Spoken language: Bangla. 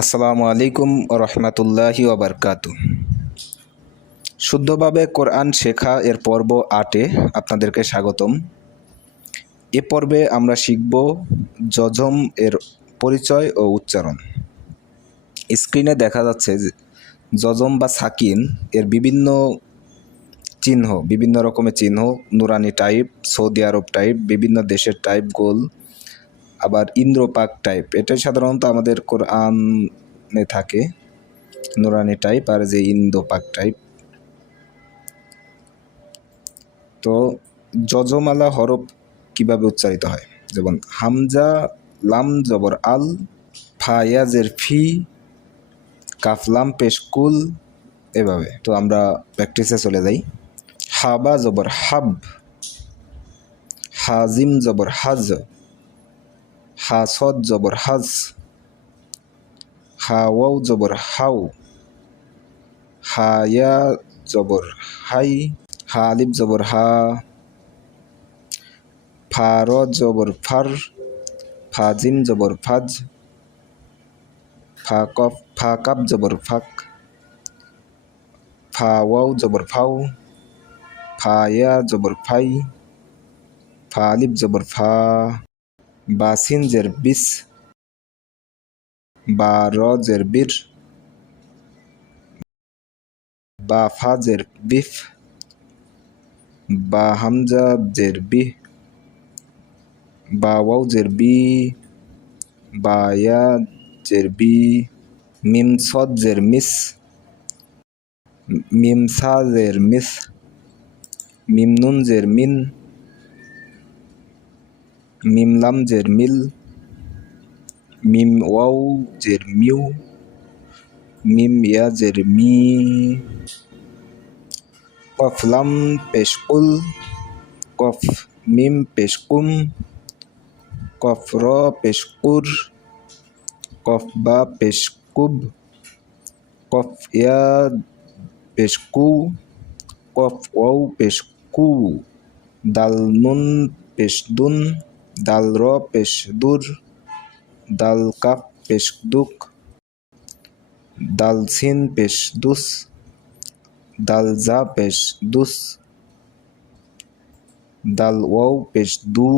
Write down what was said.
আসসালামু আলাইকুম রহমতুল্লাহি ওবরকাত শুদ্ধভাবে কোরআন শেখা এর পর্ব আটে আপনাদেরকে স্বাগতম। এ পর্বে আমরা শিখব যজম এর পরিচয় ও উচ্চারণ। স্ক্রিনে দেখা যাচ্ছে যজম বা সাকিন এর বিভিন্ন চিহ্ন, বিভিন্ন রকমের চিহ্ন, নুরানি টাইপ সৌদি আরব টাইপ বিভিন্ন দেশের টাইপ গোল আবার ইন্দ্রপাক টাইপ এটাই সাধারণত আমাদের কোরআনে থাকে, নুরানি টাইপ আর যে ইন্দ্রপাক টাইপ তো যজমালা হরফ কীভাবে উচ্চারিত হয়? যেমন হামজা, লাম, জবর, আল ফায়াজের ফি কাফলাম পেশকুল এভাবে। তো আমরা প্র্যাকটিসে চলে যাই। হাবা, জবর, হাব। হাজিম, জবর, হাজ। হাসদ জবর হাজ হাওয়াও জবর হাউ হায়া জবর হাই হালিব জবর হা ফার জবর ফার ফাজিম জবর ফাজ ফাকফ ফাকাব জবর ফাক ফাওয়াও জবর ফাউ ফায়া জবর ফাই ফালিব জবর ফা। বাসিন জের বিস বা র জের বীর বা ফা জের বিফ বা হামজা জের বি বা ওয়াও জের বি বা ইয়া জের বি মিম সদ জের মিস মিম সাজের মিস মিম নুন জের মিন মিম লাম জের মিল মিম ওয়াও জের মিউ মিম ইয়া জের মি কফ লাম পেশকুল কফ মিম পেশকুম কফ র পেশকুর কফ বা পেশকুব কফ ইয়া পেশকু কফ ওয়াও পেশকু দাল নুন পেশদুন দাল র পেশদুর দাল কাপ পেশ দুক দাল সিন পেশদুস দাল জা পেশদুস দাল ওয়াও পেশদু